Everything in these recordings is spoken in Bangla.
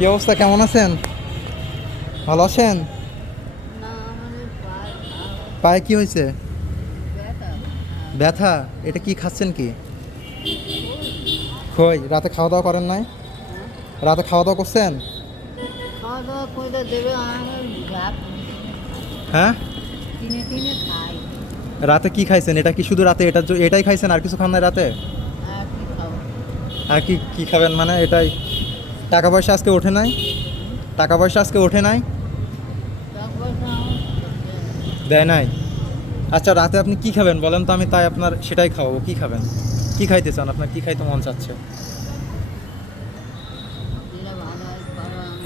কি অবস্থা? কেমন আছেন? ভালো আছেন? পায়ে কি হয়েছে? ব্যথা। এটা কি খাচ্ছেন কি? খই। রাতে খাওয়া দাওয়া করেন নাই? রাতে খাওয়া দাওয়া করছেন হ্যাঁ? রাতে কি খাইছেন? এটা কি শুধু রাতে? এটা এটাই খাইছেন? আর কিছু খান নাই রাতে? আর কি কি খাবেন মানে? এটাই টাকা পয়সা আজকে ওঠে নাই? টাকা পয়সা আজকে ওঠে নাই? দেয় নাই? আচ্ছা রাতে আপনি কি খাবেন বলেন তো, আমি তাই আপনার সেটাই খাওয়াবো। কি খাবেন? কি খাইতে চান? আপনার কি খাইতে মন চাচ্ছে?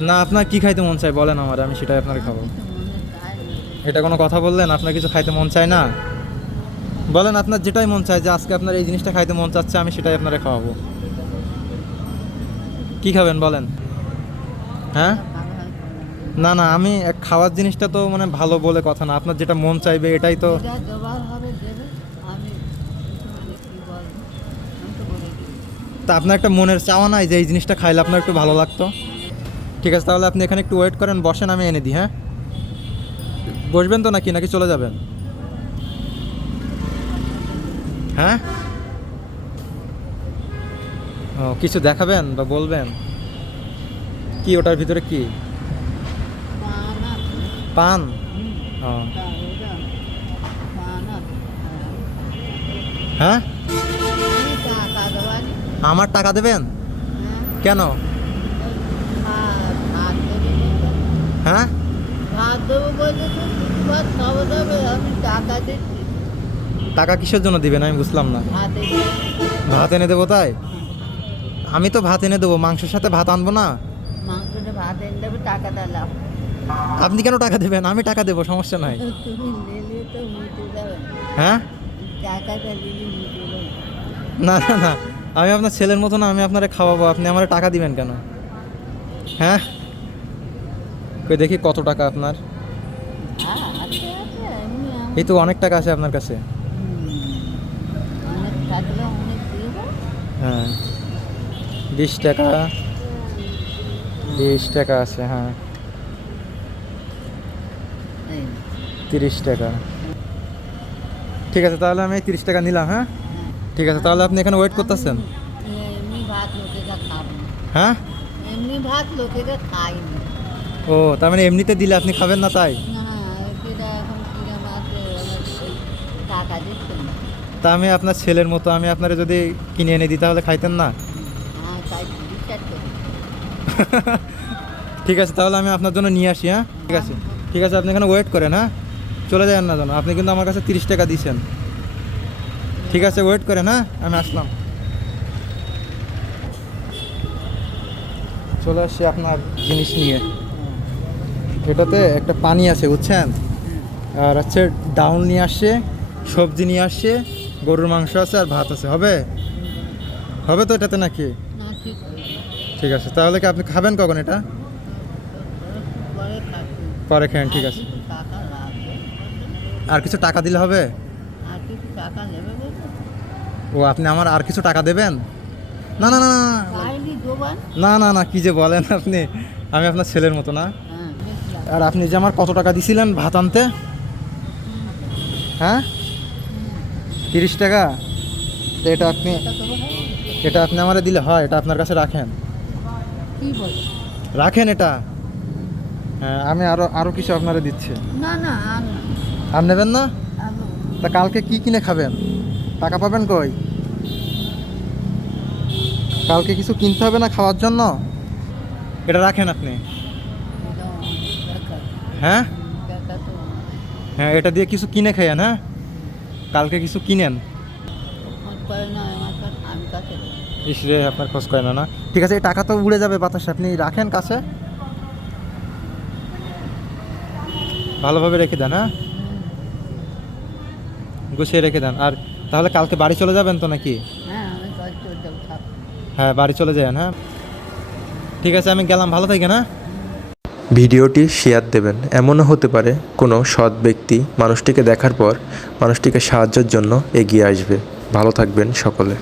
না, আপনার কি খাইতে মন চাই বলেন আমার, আমি সেটাই আপনার খাব এটা কোনো কথা বললেন? আপনার কিছু খাইতে মন চায় না? বলেন, আপনার যেটাই মন চায় যে আজকে আপনার এই জিনিসটা খাইতে মন চাচ্ছে, আমি সেটাই আপনারে খাওয়াবো। কি খাবেন বলেন? হ্যাঁ? না না আমি খাওয়ার জিনিসটা তো মানে ভালো বলে কথা না। আপনার যেটা মন চাইবে এটাই তো। তো আপনার একটা মনের চাওয়া নাই যে এই জিনিসটা খাইলে আপনার একটু ভালো লাগতো? ঠিক আছে তাহলে আপনি এখানে একটু ওয়েট করেন বসেন আমি এনে দিই হ্যাঁ? বসবেন তো নাকি নাকি চলে যাবেন? হ্যাঁ? কিছু দেখাবেন বা বলবেন? কি ওটার ভিতরে কি? পান? হ্যাঁ? আমার টাকা দেবেন? কেন। হ্যাঁ? টাকা কিসের জন্য দিবেন? আমি বুঝলাম না। ভাত এনে দেবো তাই? আমি তো ভাত এনে দেবো মাংসের সাথে ভাত আনব না। মাংসটা ভাত এনে দেবে টাকা দিলাম আপনি কেন টাকা দেবেন? আমি টাকা দেবো সমস্যা নাই। হ্যাঁ? না না না। আমি আপনার ছেলের মতো না আমি আপনারে খাওয়াবো। আপনি আমার টাকা দিবেন কেন? হ্যাঁ? কই দেখি কত টাকা আপনার। হ্যাঁ এই তো অনেক টাকা আছে আপনার কাছে। হ্যাঁ। বিশ টাকা। বিশ টাকা আছে হ্যাঁ। তিরিশ টাকা। ঠিক আছে, তাহলে আমি তিরিশ টাকা নিলাম হ্যাঁ। ঠিক আছে, তাহলে আপনি এখানে ওয়েট করতেছেন। হ্যাঁ? ও, তার মানে এমনিতে দিলে আপনি খাবেন না তাই? তা আমি আপনার ছেলের মতো, আমি আপনারা যদি কিনে এনে দিই তাহলে খাইতেন না হ্যাঁ তাই বিশ্বাস করি ঠিক আছে, তাহলে আমি আপনার জন্য নিয়ে আসি হ্যাঁ? ঠিক আছে। ঠিক আছে, আপনি এখানে ওয়েট করেন হ্যাঁ? চলে যাবেন না যেন আপনি কিন্তু আমার কাছে তিরিশ টাকা দিয়েছেন। ঠিক আছে ওয়েট করেন হ্যাঁ? আমি আসলাম। চলে আসছি আপনার জিনিস নিয়ে। এটাতে একটা পানি আছে, বুঝছেন? আর হচ্ছে ডাউন নিয়ে আসছে, সবজি নিয়ে আসছে, গরুর মাংস আছে আর ভাত আছে। হবে? হবে তো এটাতে নাকি? ঠিক আছে তাহলে কি আপনি খাবেন কখন এটা? পরে খান ঠিক আছে। আর কিছু টাকা দিলে হবে? ও আপনি আমার আর কিছু টাকা দেবেন? না না না না, না। না কি যে বলেন আপনি আমি আপনার ছেলের মতো না। আর আপনি যে আমার কত টাকা দিছিলেন ভাত আনতে? হ্যাঁ? তিরিশ টাকা? এটা আপনি? এটা আপনি আমারে দিলে হয় এটা আপনার কাছে রাখেন। কি বল? রাখেন এটা। হ্যাঁ আমি আরও আরও কিছু আপনারে দিচ্ছি। না না আর না। আর নেবেন না? আর তা কালকে কি কিনে খাবেন? টাকা পাবেন কই? কালকে কিছু কিনতে হবে না খাওয়ার জন্য? এটা রাখেন আপনি। এটা অনেক টাকা। হ্যাঁ? টাকা তো হ্যাঁ এটা দিয়ে কিছু কিনে খাইয়েন হ্যাঁ? কালকে কিছু কিনেন। করে না আমার কাছে আমি কাছে ইসরে আপনার খোঁজ করে না না? ঠিক আছে এই টাকা তো উড়ে যাবে বাতাসে। আপনি রাখেন কাছে। ভালোভাবে রেখে দেন হ্যাঁ? গুছিয়ে রেখে দেন। আর তাহলে কালকে বাড়ি চলে যাবেন তো নাকি? হ্যাঁ হ্যাঁ বাড়ি চলে যান হ্যাঁ? ঠিক আছে আমি গেলাম। ভালো থাকেন হ্যাঁ? ভিডিওটি শেয়ার দেবেন। এমনও হতে পারে কোনো সৎ ব্যক্তি মানুষটিকে দেখার পর মানুষটিকে সাহায্যের জন্য এগিয়ে আসবে। ভালো থাকবেন সকলে।